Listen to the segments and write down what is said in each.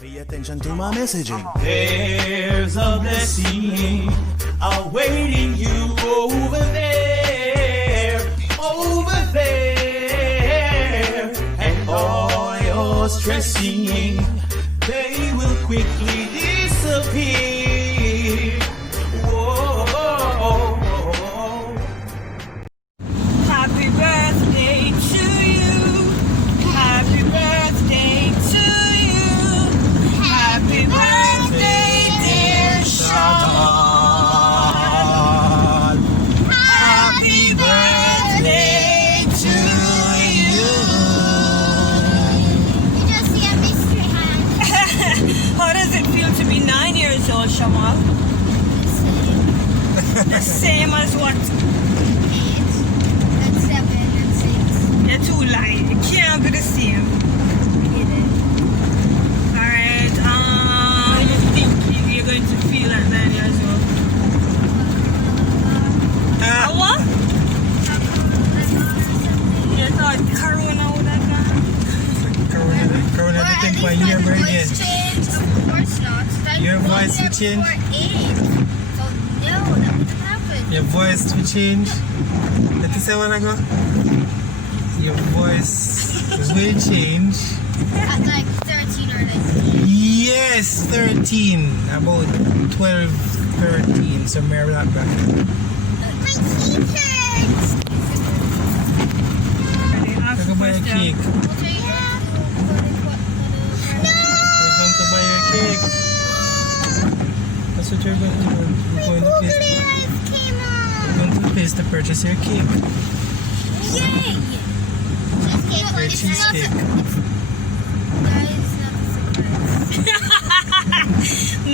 Pay attention to my messaging. There's a blessing awaiting you over there, and all your stressing, they will quickly disappear. Whoa. Happy birthday to you. Happy birthday to you. Happy birthday, dear Sean. Happy birthday to you. You just see a mystery hand. How does it feel to be 9 years old, Shamal? The same as what? 8 and 7 and 6. You're too light. It can't be the same. Alright, how do you think you're going to feel at 9 years old? What? You thought Corona would have gone? Corona, you think my year very Voice again. changed, of course not. Like Your voice there will change? before 8. So no, that wouldn't happen. Your voice will change. Let me say what I go. Your voice will change. At like 13 or like Yes, 13. About 12, 13. Somewhere like that. my teeth hurts. I'm going to buy a cake. What are you We're going to buy a cake. That's what you're going to do. We're going to place, Googly eyes came we're on. going to place to purchase your cake. Yay! Cheesecake. Your cheesecake.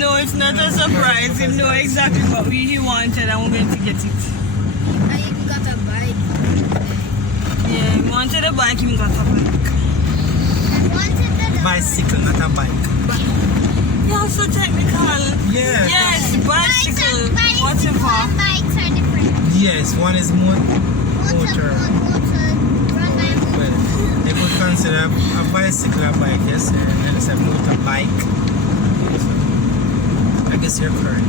No, it's not a surprise. You know exactly what he wanted and we're going to get it. I even got a bike. Yeah, he wanted a bike, he got a bike. I wanted the Bicycle, not a bike. You're so technical. Yeah. Yes, bicycle. What's it for? Bikes are different. Yes, one is motor. Motor run by Well, they could consider a bicycle a bike, yes, and it's a motorbike. So, I guess you're correct.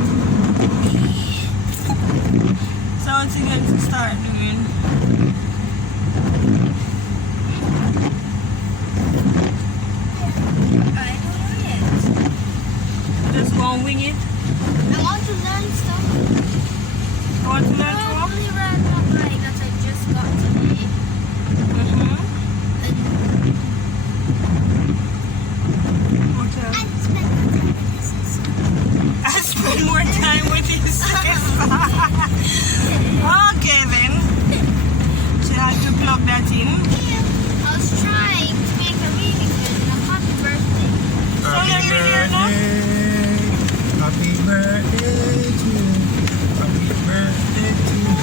So what's he going to start doing? I don't know yet. Just go and wing it? I want to learn stuff. You want to learn to walk? Probably ride my bike that I just got today. Mm-hmm. And Okay. I spent my time with I spend more time with my sister. his sister. Okay then. She had to plug that in. I was trying to make a really good happy birthday. Happy every year now? birthday. Happy birthday to you. Happy birthday to you.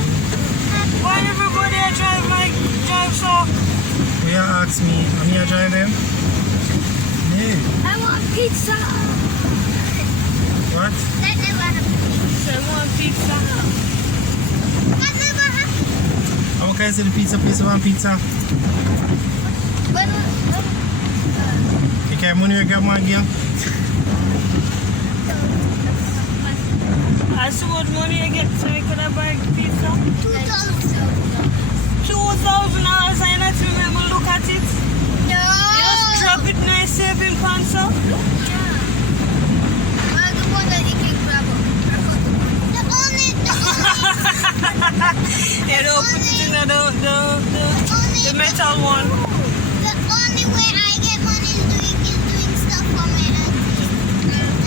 Why everybody drive so? Will you ask me, am you drive them? No. I want pizza. What? That never happened. So I want pizza. That never happened. How can I say the pizza place want pizza? But You can money you get one again? I see what money I get so I could have buy pizza. $2,000 I not remember look at it. No. Just drop it nice saving pants up. Yeah. Well, the one that you can grab up. The only You don't put it in the metal one. The only way I get money is doing stuff for my auntie.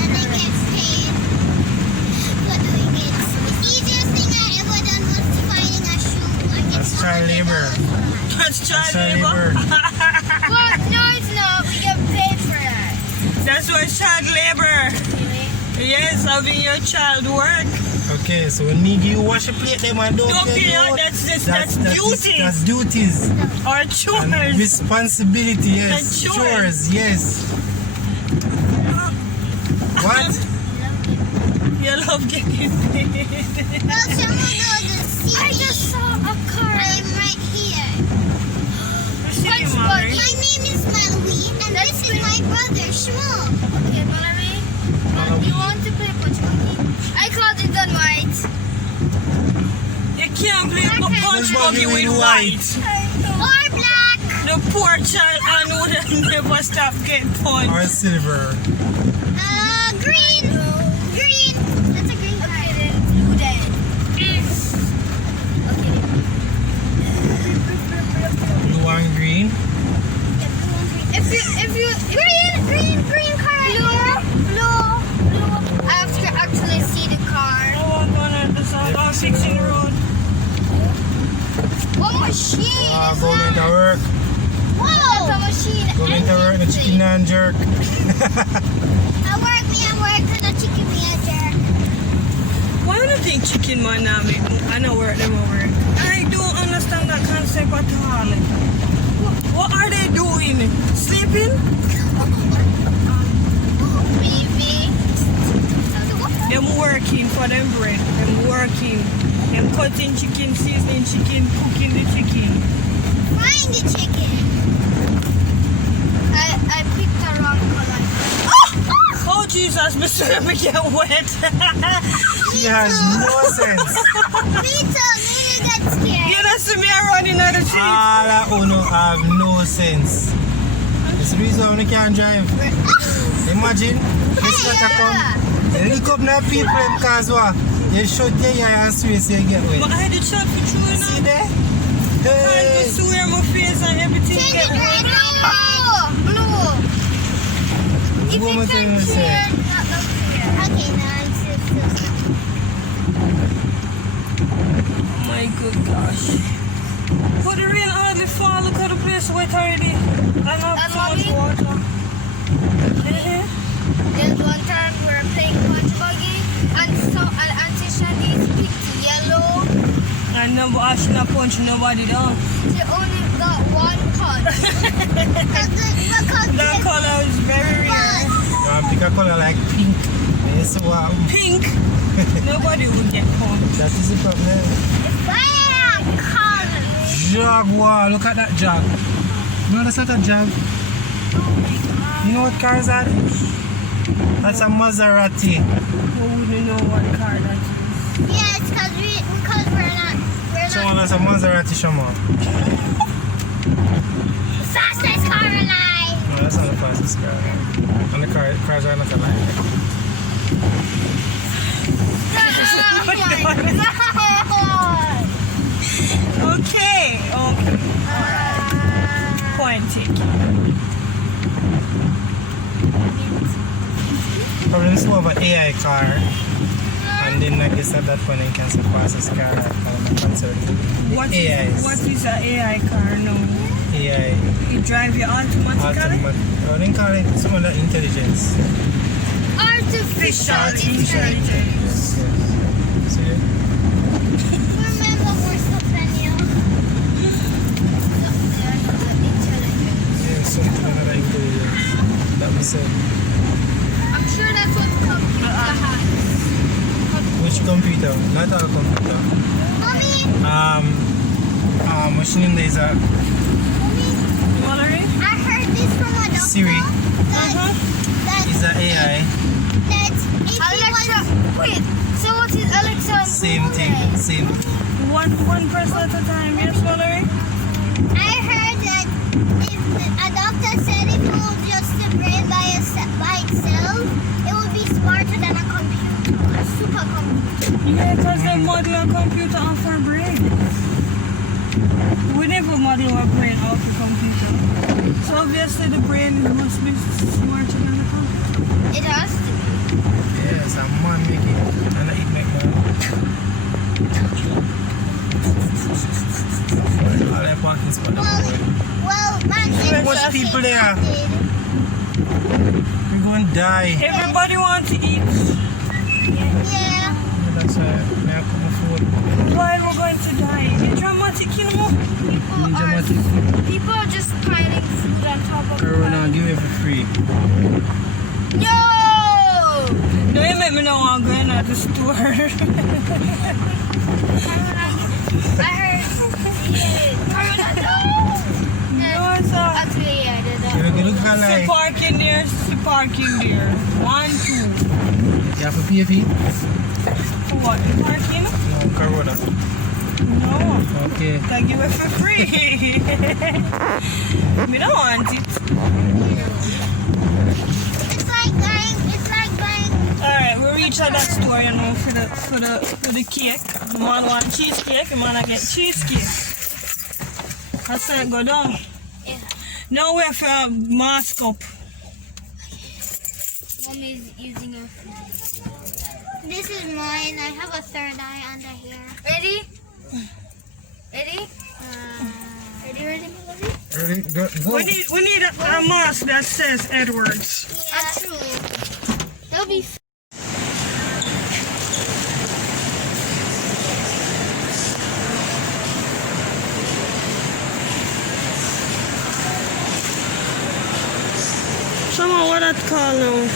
And I get paid for doing it. The easiest thing I ever done was finding a shoe. I get That's child labor. That's child Child labor. Well, no, it's not. We get paid for that. That's what child labor. Yes, having your child work. Okay, so when me give you wash a plate, them and don't Don't pay pay you. out, that's duties. That's duties. Or And chores. responsibility, yes. And chores. Chores, yes. What? You love getting paid. Well, someone doesn't see I just saw a car. I'm right here. What's your name, My Mary? name is Mallory, and this is my brother, Shmuel. Okay, can't play punch buggy with white. Or black. The poor child I know that never stop get punched. Or silver. Green. Green. That's a green card. Okay, then blue then. Blue and green. If you green card. Blue. I have to actually see the card. Oh, I'm gonna fixing the road. What machine Ah, is government that? at work. Whoa! That's a machine. Government at work, the chicken and jerk. I work, and the chicken me a jerk. Why do you think chicken man now make I know where them over? I don't understand that concept at all. What are they doing? Sleeping? Baby. Them working for them bread. Them working. Them cutting chicken, seasoning chicken, cooking the chicken. Frying the chicken. I picked the wrong color. Oh Jesus, Mr. Let me get wet. She has no sense. Me too. Me get scared. You don't see me running on the street. All of Uno have no sense. It's the reason why I can't drive. Imagine, this water come, you look up now people in cars, you shut your eye and swear so you get wet. But I had the shot for true See enough. there? I Hey. just swear my face and everything get wet. Blue. If you Woman can thing clear, say. okay, now it's just. Oh my good gosh. But the rain hardly fall. Look at the place wet already. I have And so much mommy? water. Eh. There's one time we were playing punch buggy, and Auntie Shadi picked yellow. And number I should not punch nobody down. She only got one punch. That color is very rare. Pick a color like pink. Yes, wow. Pink. Nobody would get punched. That is the problem. Bam! Color. Jaguar, look at that Jag. No, that's not a Jag. You know what car is that? That's a Maserati. Who wouldn't know what car that is? Yes, because we're So not that's a Maserati, Shama. fastest car alive. No, that's not the fastest car. And the cars are not alive. Okay. Point taken. Probably slow of an AI car. And then I guess at that point you can say fastest car I'm concerned. What AIs. is an AI car now? AI. It drive you automatically? I wouldn't call it some other intelligence. Artificial intelligence. Yes, yes. See? Remember, we're still planning. Yeah, something other intelligence. That we said. I'm sure that's what computer has. Which computer? Not our computer. Mommy, What's your name there is a Valerie? I heard this from a doctor. Siri. That is a AI. if Alexa, wait. So what is Alexa? Same thing. Same. One person at a time, yes, Valerie? I heard that if a doctor said if it was just a brain by itself, it would be smarter than a computer, a supercomputer. Yeah, because they model a computer off our brain. We never model our brain off a computer. So obviously the brain must be smarter than a computer. It has to be. Yes, a man make it. And it make man. All the parking spot. Well, man, Too much people there. We're going to die. Everybody wants to eat. Yeah. That's why I come afford. Why we're going to die? It's dramatic, you know? People are just piling food on top of Corona, give it for free. Yo! No, you make me know I'm going out the store. I heard. No, it's not. Actually, yeah, I did You look at See like parking there, see parking there. 1, 2. you have to pay a fee? For what? Parking? No, Corona. No. Okay. I give it for free. We don't want it. It's like buying. Alright, we reach at that store, you know, for the cake. The man want cheesecake, the man I get cheesecake. That's how it go down. Yeah. Now we have to mask up. Mommy is using her phone. This is mine. I have a third eye under here. Ready? Ready? Ready, Mommy? Ready? Go. We need a mask that says Edwards. Yeah. True. That'll be. Someone what that call now?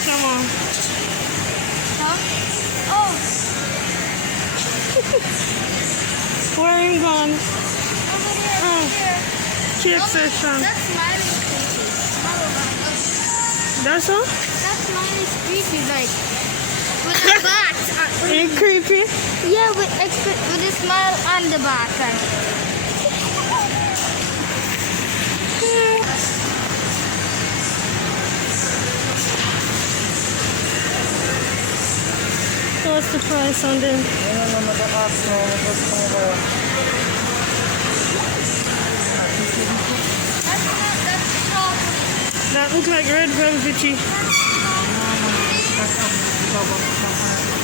Someone. Huh? Oh. Where are you going? Over there. Oh. Over there. Cake Mommy, section. That's Smiley's creepy. That's all? That's Smiley's creepy, like with the back. Ain't creepy? Yeah, with a smile on the back. What's the price on them? That's chocolate. That look like red velvety.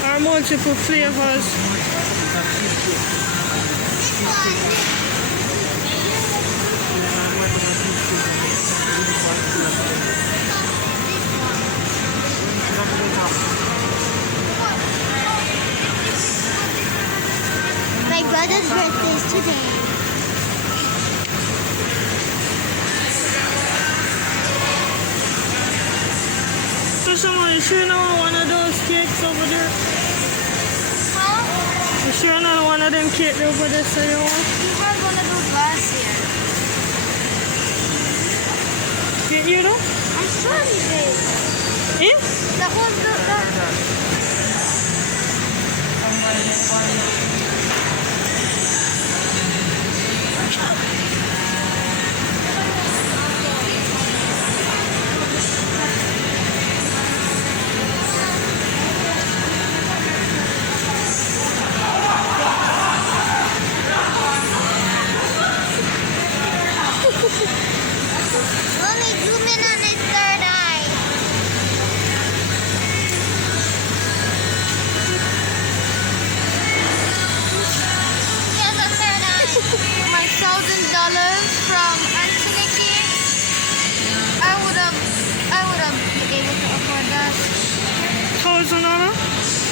Or multiple flavors. My brother's birthday is today. So someone, you sure not want one of those cakes over there? Huh? You sure not one of them cakes over there, so you want? We had one of those last year. Get you though? I'm sure he did. Eh? That was the Mommy, zoom in on his third eye. He has a third eye. My $1,000 from Antoniki. I would have been able to afford that. $1,000?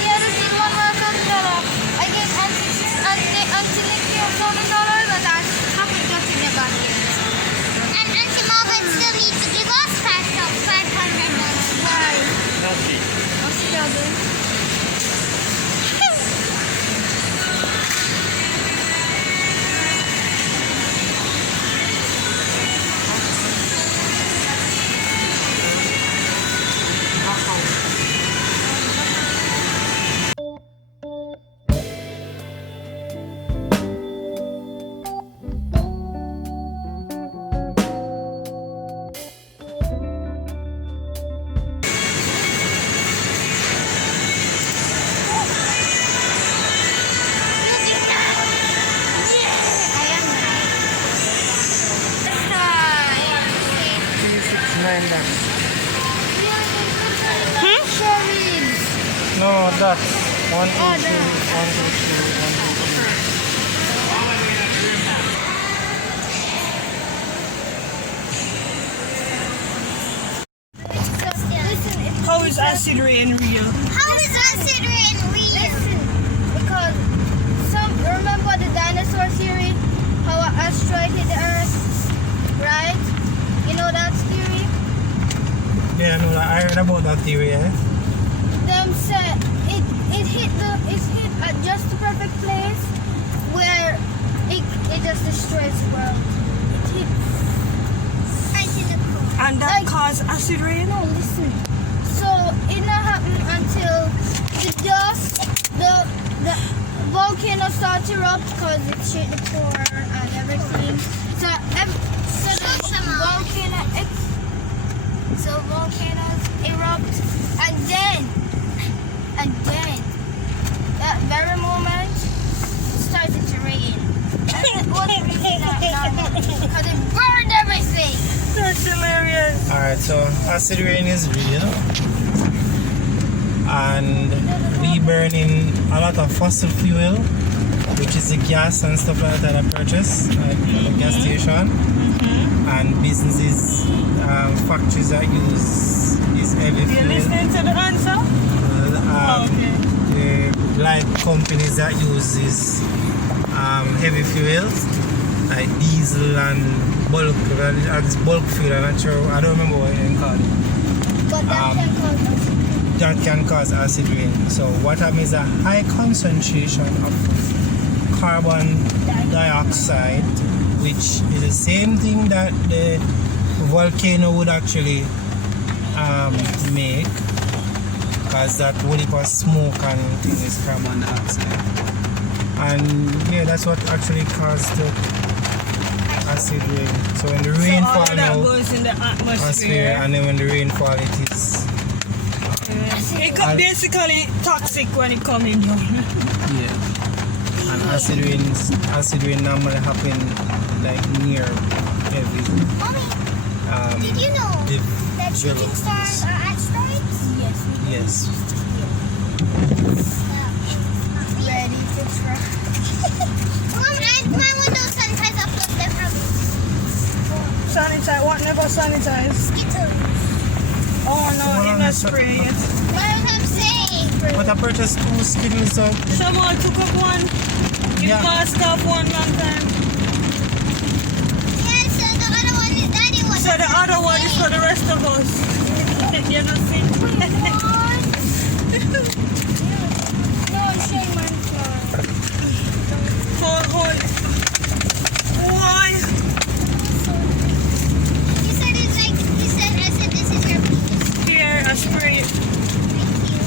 Yeah, this is one more $1,000. I gave Antoniki $1,000 and I haven't gotten it back yet. And Auntie Marvin still needs to give us $500. Why? Australia. No, that. 1, 2, 3, 1, 2, 3, 1, 2, 3. How is acid rain real? How is acid rain real? Because remember the dinosaur theory? How an asteroid hit the Earth, right? You know that theory? Yeah, I know that. I heard about that theory, eh? specific place where it just destroys the world. It hits right in the core. And that caused acid rain? No, listen. So it not happen until the dust, the volcano starts to erupt because it shake the core and everything. So volcanoes erupt, and then that very moment it started to rain. And it wasn't really that normal because it burned everything. That's hilarious. Alright, so acid rain is real. And we burning a lot of fossil fuel, which is the gas and stuff like that I purchase at the gas station. And businesses, factories that use this heavy fuel. You listening to the answer? The light companies that use this heavy fuels, like diesel and bulk fuel. I'm not sure, I don't remember what it's called. But that can cause That can cause acid acid. rain. So what happens is a high concentration of carbon dioxide, which is the same thing that the volcano would actually make, because that would heap of smoke and thing is carbon dioxide. And yeah, that's what actually caused the acid rain. So when the rain So all fall of that now, goes in the atmosphere. and then when the rain fall, it is It got basically toxic when it coming down. yeah. And acid rain normally happen like near every Mommy, did you know that shooting stars are asteroids? Yes. yes. Ready to try. Mom, my window sanitizer plugged there from Sanitize, what never sanitize? Skittles. Oh no, in a spray it. What I'm saying. But I purchased 2 Skittles, so Someone took up one. It Yeah. passed off one long time. Yeah, so the other one is daddy one. So the other one is for the rest of us. You know, see? No, I'm showing mine For whole. Why? He said it's like, I said this is your penis. Here, a spray. Thank you.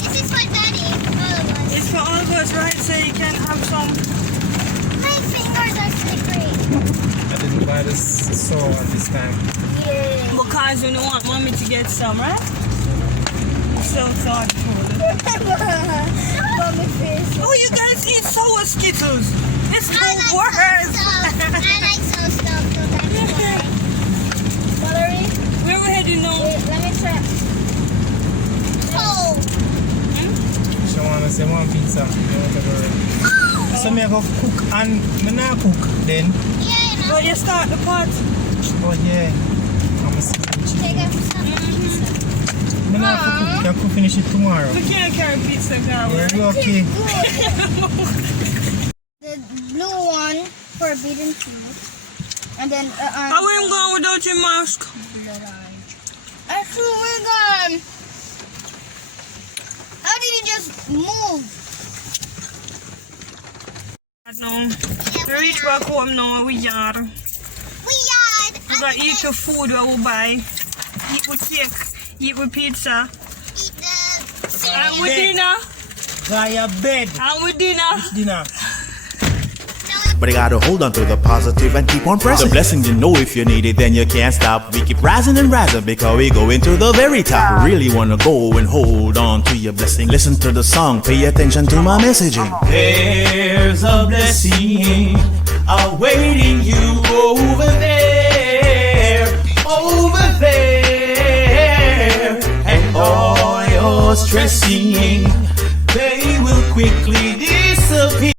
This is for daddy, all of us. It's for all of us, right? So you can have some. My fingers are slippery. I didn't buy this saw this time. Yeah. Because you don't want mommy to get some, right? So thoughtful. Mommy face. Oh, you guys eat sour Skittles. It's I the like worst. so stuff, so that's why. Valerie, Where we heading now? wait, let me try. Oh. She want to say one pizza. So me I go cook and me not cook then. Yeah, you know. Well, you start the pot. Oh yeah. I'm a season Take chicken. it for some pizza. Me not cook. I could finish it tomorrow. We can't carry pizza, can we? Yeah, you okay? The blue one, forbidden fruit. And then, How are you going without your mask? actually, we're gone. How did you just move? No. We reach back home now, we yard. We yard. We gotta eat the food that we buy. Eat with cake, eat with pizza. Eat the And with Bed. dinner. By your bed. And with dinner. Dinner. But you gotta hold on to the positive and keep on pressing. The blessing, you know, if you need it, then you can't stop. We keep rising and rising because we go into the very top. We really wanna go and hold on to your blessing. Listen to the song, pay attention to my messaging. There's a blessing awaiting you over there, and all your stressing, they will quickly disappear.